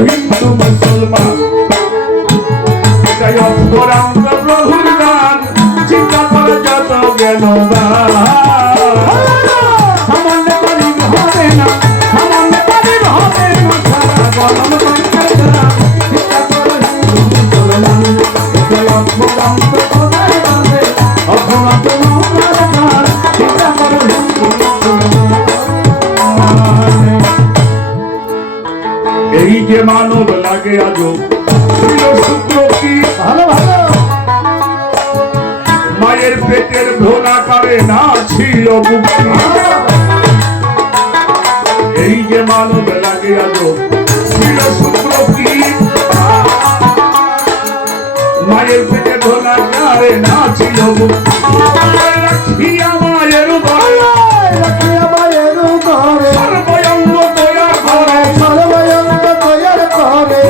হিন্দু মুসলমান এটাই অপরান্ত প্রভুর গান চিন্তা করে যত জ্ঞান সামান্য পারি হবে না সামান্য পারি হবে না সারা গরম চিন্তা করে হিন্দু মুসলমান এটাই অপরান্ত অপরান্ত চিন্তা করে হিন্দু এই যে মানব লাগে আজো ছিল শুক্র কি ভালো ভালো মায়ের পেটের ভ্রূণাকারে না ছিল মুক্তি এই যে মানব লাগে আজো ছিল শুক্র কি মায়ের পেটে ভ্রূণাকারে না ছিল মুক্তি রাখিয়া মায়ের ঘরে রাখিয়া মায়ের ঘরে সর্বয়ঙ্গ দয়া করে সর্বয়ঙ্গ দয়ার করে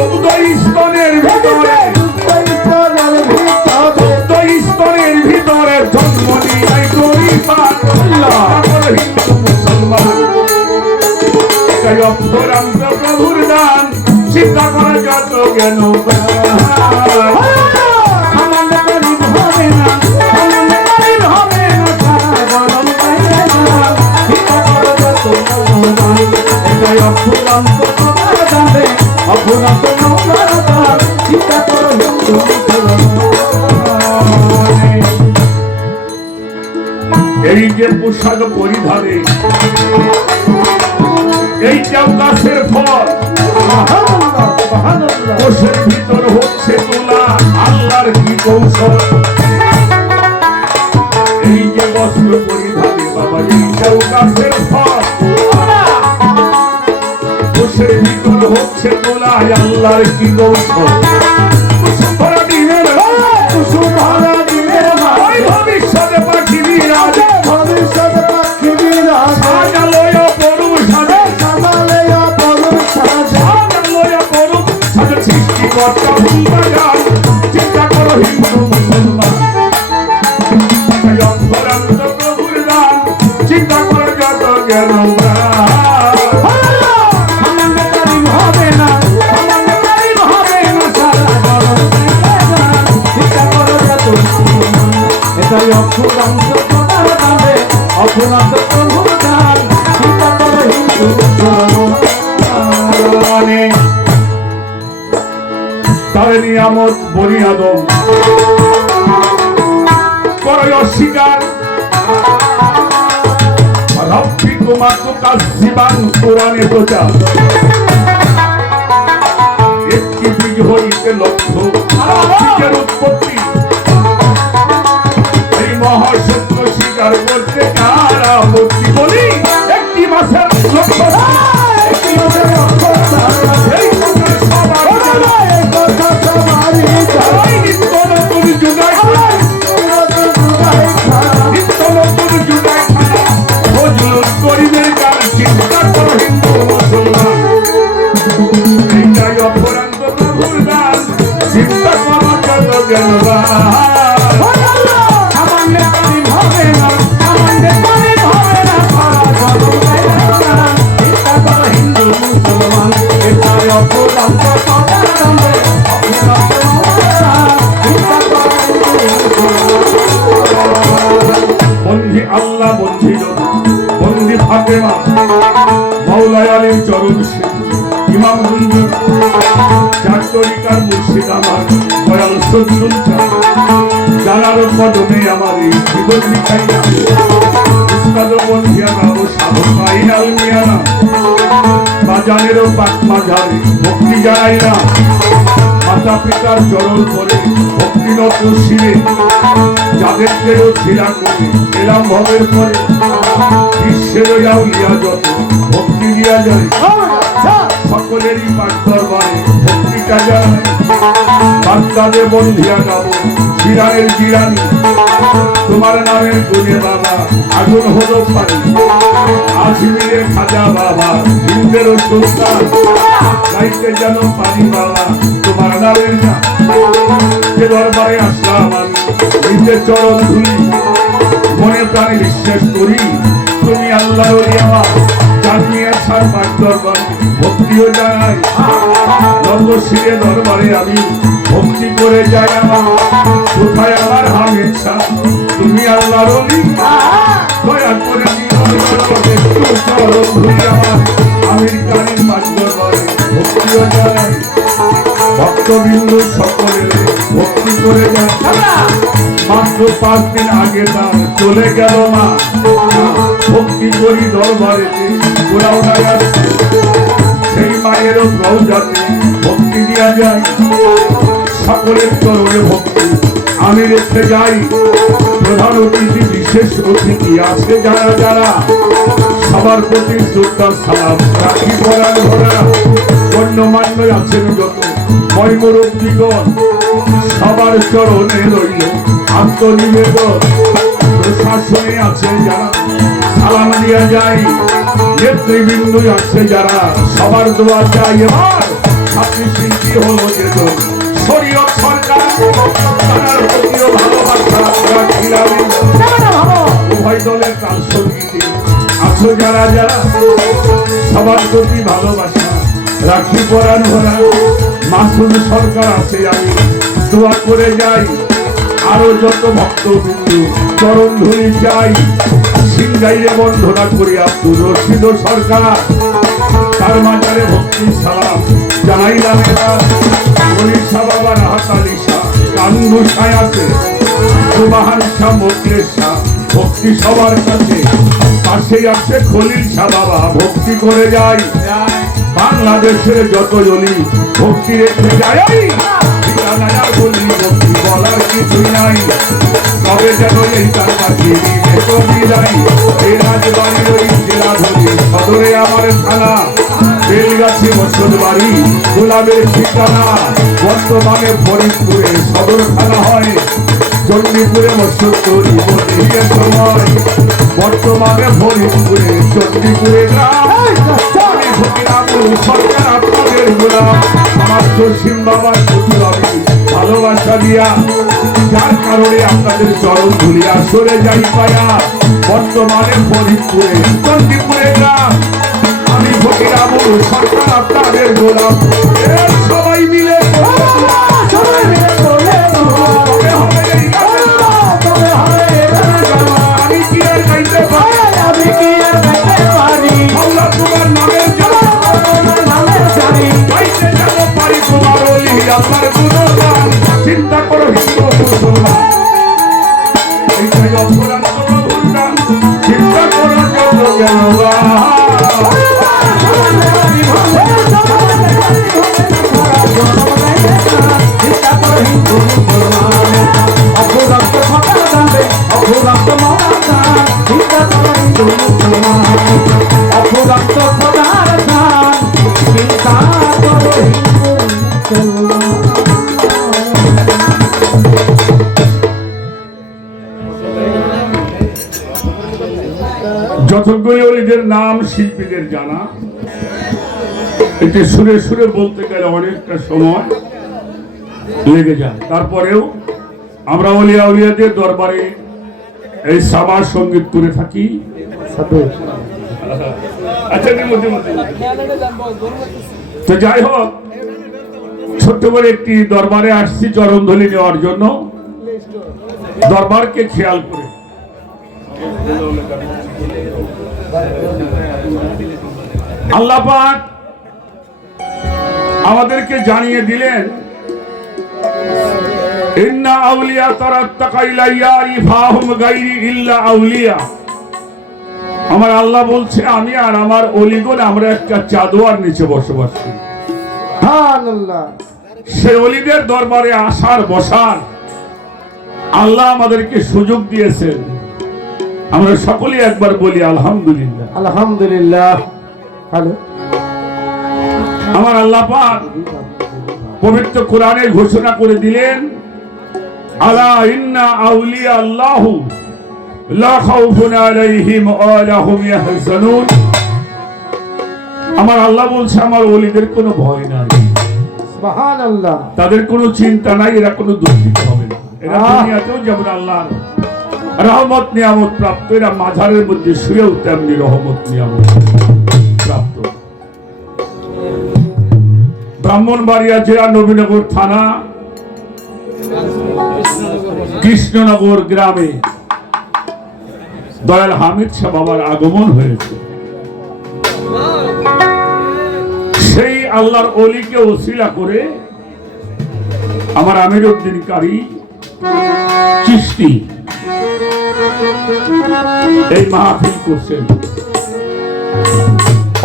স্তনের ভিতরে স্তনের ভিতরে জন্ম নিয়ে করি হিন্দু মুসলমান এটাই অপরান্ত প্রভুর দান চিন্তা করে যত জ্ঞান এই যে পোশাক পরিধানে এই গাছের ফল কোষের ভিতর হচ্ছে তোলা আল্লাহর কি কৌশল এই যে বস্ত্র পরিধানে বাবা এই গাছের ফল কোষের ভিতর হচ্ছে তোলা আল্লাহর কি কৌশল ভবিষ্যতে পাখি বিরাজ ভবিষ্যতে পাখি বিরাজ সাজালয় পরম সাজে সাজালয় পরম সাজে সাজালয় পরম সাজে সৃষ্টিকর্তা বাজার চিন্তা করো হিন্দু মুসলমান অন্তরান্ত প্রভুর দান চিন্তা করো যত জ্ঞান এটাই অপরান্ত দানে অপরান্ত প্রভুর দান চিন্তা করে হিন্দু মুসলমানে তার নিয়ামত বনি আদম করে অস্বীকার রব্বি কুমাতু কাসিবান কোরআনে প্রচার একটি বীজ হইতে লক্ষ বীজের উৎপত্তি মহাসত্য স্বীকার করতে কার আপত্তি বলি একটি মাসের লক্ষ্য একটি মাসের লক্ষ্য নিত্য নতুন যুগায় নিত্য নতুন যুগায় ফজলুল করিমের গান চিন্তা করো হিন্দু মুসলমান এইটাই অপরান্ত প্রভুর গান চিন্তা করো যত জ্ঞানবান বন্ধি আল্লাহ বন্ধি বন্ধি ফাতেমা মাওলানা আলীর চরণ ইমাম হুজুর চার তরিকার মুর্শিদ আমার দয়াল সজলুল জানার কদমে আমার এই জীবন লিখাইয়া উস্তাদ বন্ধিয়া গাবো সাধু পাইনাল মিয়ানা বাজানেরও পাক মাঝারে ভক্তি জানাইলা মাতা পিতার চরণ করে ভক্তিরত শিরে যাদেরকেও ছিলা করে এলাম ভবের পরে বিশ্বের আউলিয়া যত ভক্তি দিয়া যায় সকলেরই পাঠ দরবারে ভক্তিটা জানায় বাগদাদে বন্ধিয়া গাবো জিরানের জিরানি তোমার নামের গুণে বাবা আগুন হলো পানি আজমিরের খাজা বাবা হিন্দেরও সুলতান গাইতে যেন পানি বাবা তোমার নামের না যে দরবারে আসলাম আমি নিজের চরণ ধুলি মনে প্রাণে বিশ্বাস করি তুমি আল্লাহর আমার চাঁদনিয়া ছাড় পাঁচ দরবার ভক্তিও জানাই নবশিরে দরবারে আমি ভক্তি করে যাই আমার কোথায় আমার হামেদ শাহ তুমি আল্লাহর ওলি দয়া করে আমেরিকানের পাঁচ দরবারে ভক্তিও জানাই ভক্তবিন্দু সকলের ভক্তি করে যায় মাত্র 5 দিন আগে তার চলে গেল মা ভক্তি করি দরবারেতে ওরাও না যাচ্ছে সেই মায়েরও রওজাতে ভক্তি দেওয়া যায় সকলের চরণে ভক্তি আমি রেখে যাই প্রধান অতিথি বিশেষ অতিথি আছে যারা যারা সবার প্রতি শ্রদ্ধা সালাম রাখি পরাণ ভরা গণ্যমান্য আছেন যত ময়মুরব্বীগণ সবার চরণে রইল আত্মনিবেদন প্রশাসনে আছে যারা সালাম দিয়া যায় নেতৃবৃন্দ আছে যারা সবার দোয়া চাই এবার ছাত্রী শিল্পী হলো যেজন শরীয়ত সরকার তার প্রতিও ভালোবাসা উভয় দলের কাল সঙ্গীতে আছো যারা যারা সবার প্রতি ভালোবাসা রাখি পরাণ ভরা মাসুদ সরকার আছে আমি দোয়া করে যাই আরো যত ভক্তবিন্দু চরণ ধরি যাই সিংগাইরে বন্ধনা করি আব্দুর রশিদ সরকার তার মাজারে ভক্তি সালাম জানাইলাম এবার মনীষা বাবা রাহাত আলী শাহ কান্দু শাহ আছে সুবাহান শাহ মোকলেশ শাহ ভক্তি সবার কাছে পাশেই আছে খলিল শাহ বাবা ভক্তি করে যাই বাংলাদেশের যত জলি ভক্তি রেখে যায় বলি ভক্তি বলার কিছুই নাই তবে যেন এই তার কাছে বিদায় এই রাজবাড়ির ওই জেলা ধরি সদরে আমার থানা বেলগাছি বসত বাড়ি গোলামের ঠিকানা বর্তমানে ফরিদপুরে সদর থানা হয় চণ্ডীপুরে বসত তৈরি সময় বর্তমানে ফরিদপুরে চণ্ডীপুরে গ্রাম সরকার আপনাদের গোলাম আমার জসিম বাবার প্রতি আমি ভালোবাসা দিয়া যার কারণে আপনাদের চরণ ধুলিয়া সরে যাই পায়া বর্তমানে ফরিদপুরে চণ্ডীপুরে গ্রাম আমি ফকিরামুল সরকার আপনাদের গোলাম সবাই মিলে আমি কি আর গাইতে পারি আল্লাহ তোমার নামের চিন্তা করো হিন্দু মুসলমান চিন্তা করো যতগুলি ওলিদের নাম শিল্পীদের জানা এটি সুরে সুরে বলতে গেলে অনেকটা সময় লেগে যায় তারপরেও আমরা ওলিয়া উলিয়াদের দরবারে এই সাবার সঙ্গীত করে থাকি তো যাই হোক ছোট্ট করে একটি দরবারে আসছি চরণধলি নেওয়ার জন্য দরবারকে খেয়াল করে আল্লাহ পাক আমাদেরকে জানিয়ে দিলেন ইন্না আউলিয়া তারাত্তাকা ইলাইয়া ইফাহুম গায়রি ইল্লা আউলিয়া আমার আল্লাহ বলছে আমি আর আমার ওলিগণ আমরা একটা চাদর নিচে বসবাস করি সুবহানাল্লাহ সেই ওলিদের দরবারে আসার বসার আল্লাহ আমাদেরকে সুযোগ দিয়েছেন আমরা সকলেই একবার বলি আলহামদুলিল্লাহ আলহামদুলিল্লাহ হ্যালো আমার আল্লাহ পাক পবিত্র কোরআনে ঘোষণা করে দিলেন আলা ইন্না আউলিয়া আল্লাহু লা খাউফুন আলাইহিম ওয়া লা হুম ইয়াহজানুন আমার আল্লাহ বলছে আমার ওলিদের কোনো ভয় নাই সুবহানাল্লাহ তাদের কোনো চিন্তা নাই এরা কোনো দুঃখিত হবে না এরা দুনিয়াতেও যেমন আল্লাহর রহমত নিয়ামত প্রাপ্ত এরা মাঝারের মধ্যে শুয়েও তেমনি রহমত নিয়ামত ব্রাহ্মণবাড়িয়া জেলা নবীনগর থানা কৃষ্ণনগর গ্রামে দয়াল হামিদ শাহ বাবার আগমন হয়েছে। সেই আল্লাহর অলিকে ওসিলা করে আমার আমির উদ্দিন কারি চিশতি এই মাহফিল করছেন।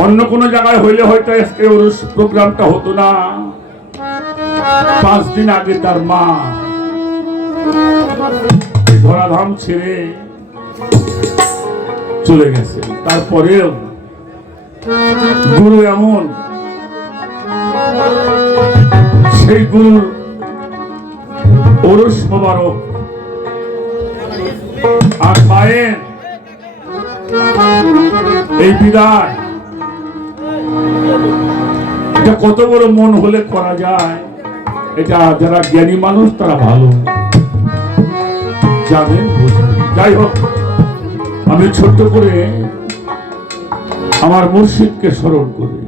অন্য কোন জায়গায় হইলে হয়তো আজকে ওর প্রোগ্রামটা হতো না। 5 দিন আগে তার মা ধরাধাম ছেড়ে চলে গেছে। তারপরেও গুরু এমন, সেই গুরুর ওরস মোবারক আর মায়ের এই বিদায়, এটা কত বড় মন হলে করা যায়, এটা যারা জ্ঞানী মানুষ তারা ভালো জানেন, বুঝেন। যাই হোক, আমি ছোট্ট করে আমার মুর্শিদকে স্মরণ করি।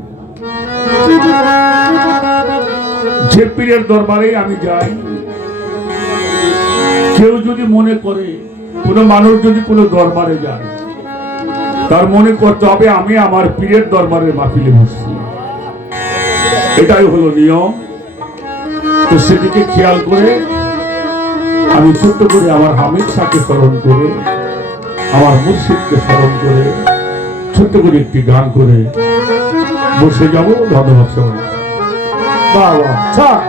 যে পীরের দরবারে আমি যাই, কেউ যদি মনে করে, কোনো মানুষ যদি কোনো দরবারে যায়, তার মনে করতে হবে আমি আমার পীরের দরবারে মাহফিলে বসছি, এটাই হলো নিয়ম। তো সেদিকে খেয়াল করে আমি ছোট্ট করে আমার হামিদ শাহকে স্মরণ করে, আমার মুর্শিদকে স্মরণ করে, ছোট্ট করে একটি গান করে বসে যাব। ধন্যবাদ সবাই। বাবা ছাড়।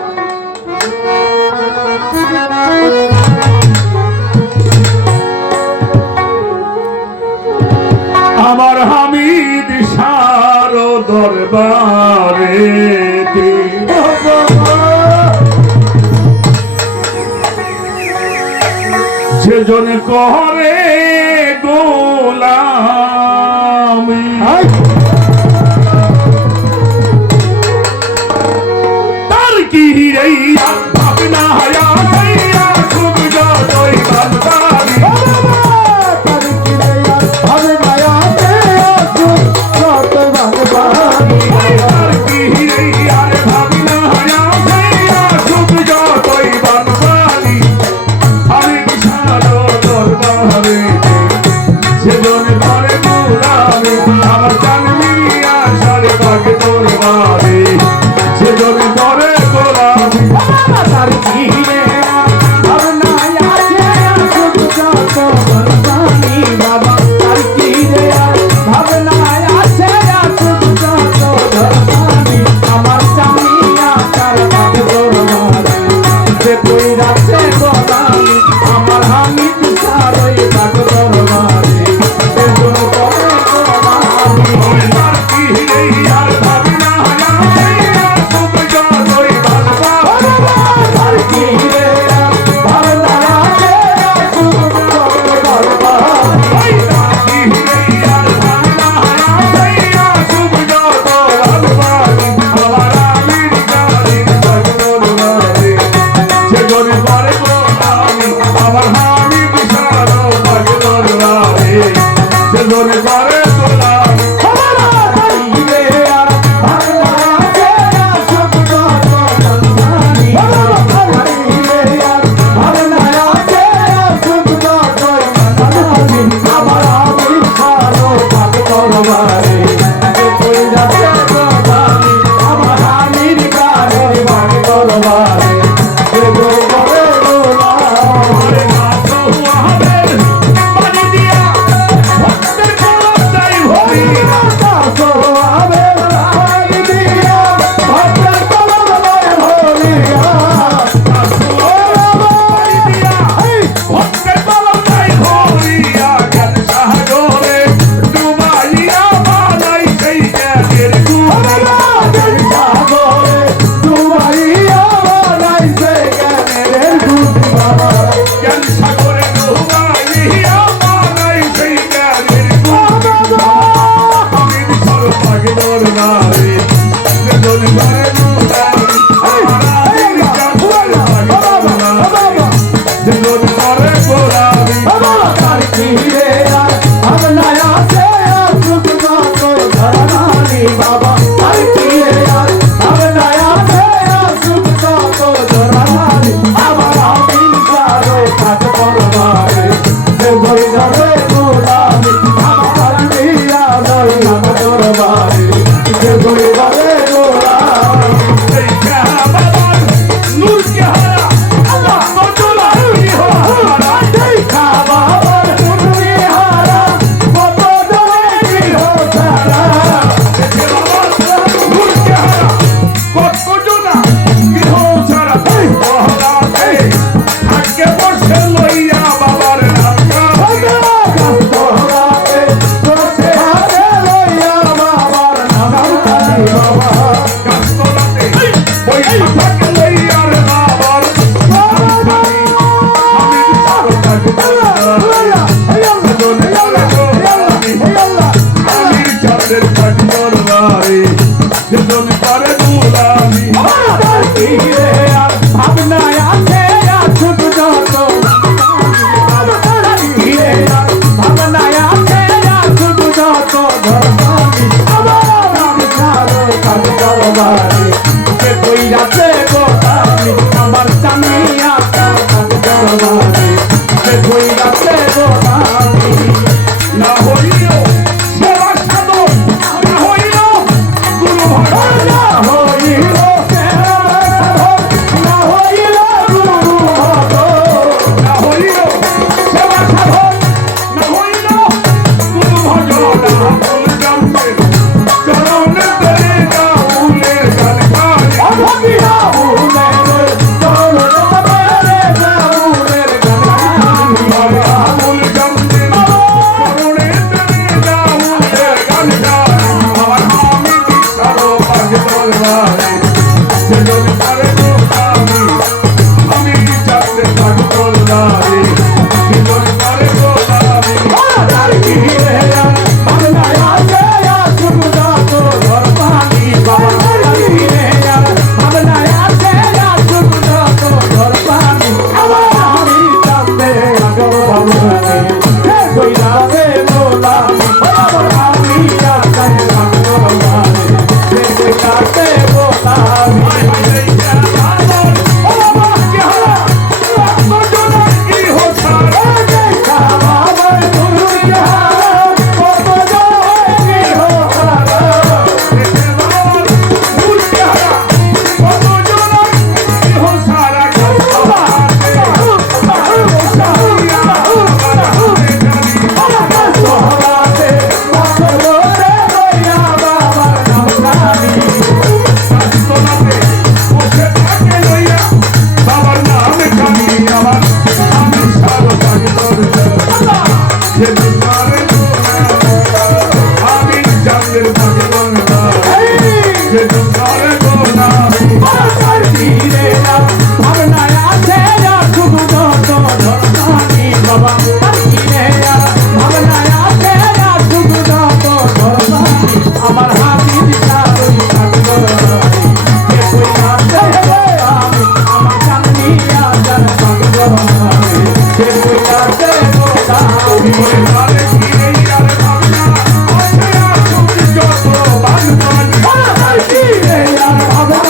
আমার হামিদ শাহর দরবারে যে জন করে গোলামি, তার কি রে ভাবনা হায়া হায়া খুব জয় বালবাড়ি, বাবা দরবারে সে কইরাছে গোলামি না হইল সেবা সাধন, না হইল গুরু ভজন, না হইল না হইল গুরু ভজন না হইল সেবা সাধন, না হইল গুরু ভজন। আমল জানবে চরণে তলে গাউলের গান গায়। অভাবিয়া উনের চরণ তলে গাউলের গান বাবা আমল জানবে চরণে তলে গাউলের গান গায়। আমার আমি বিচারো পাগে দরবারে সে যদি পারে গোলামি, আমি চাচ্ছে পাগে দরবারে সে যদি পারে গোলামি। আর কি রে বাংলা আছে সুবিধা তো ধরপানি বাবা কি রে বাংলা আছে সুবিধা তো ধরপানি আমার আমি চাঁদে আগো বাবুরে কইরা রে গোলামি আমার আমি চাঁদে আগো বাবুরে কইরা রে গোলামি ও বাবা কি হলো কি হোসারা দেখা আমার দুনিয়া কত জয় হোসারা সোহরাতে মসররে লইয়া বাবার নাম জানি আর কি রে ভাবনা আছে সুবিধা তো ধরপানি বাবা আর কি রে ভাবনা আছে সুবিধা তো ধরপানি আমার হাতি চাই থাকলো কে কই আছে আমি আমার চাঁদনি আজার থাকলো কে কই আছে আমি আর কি রে ভাবনা আছে সুবিধা তো ধরপানি বাবা আমার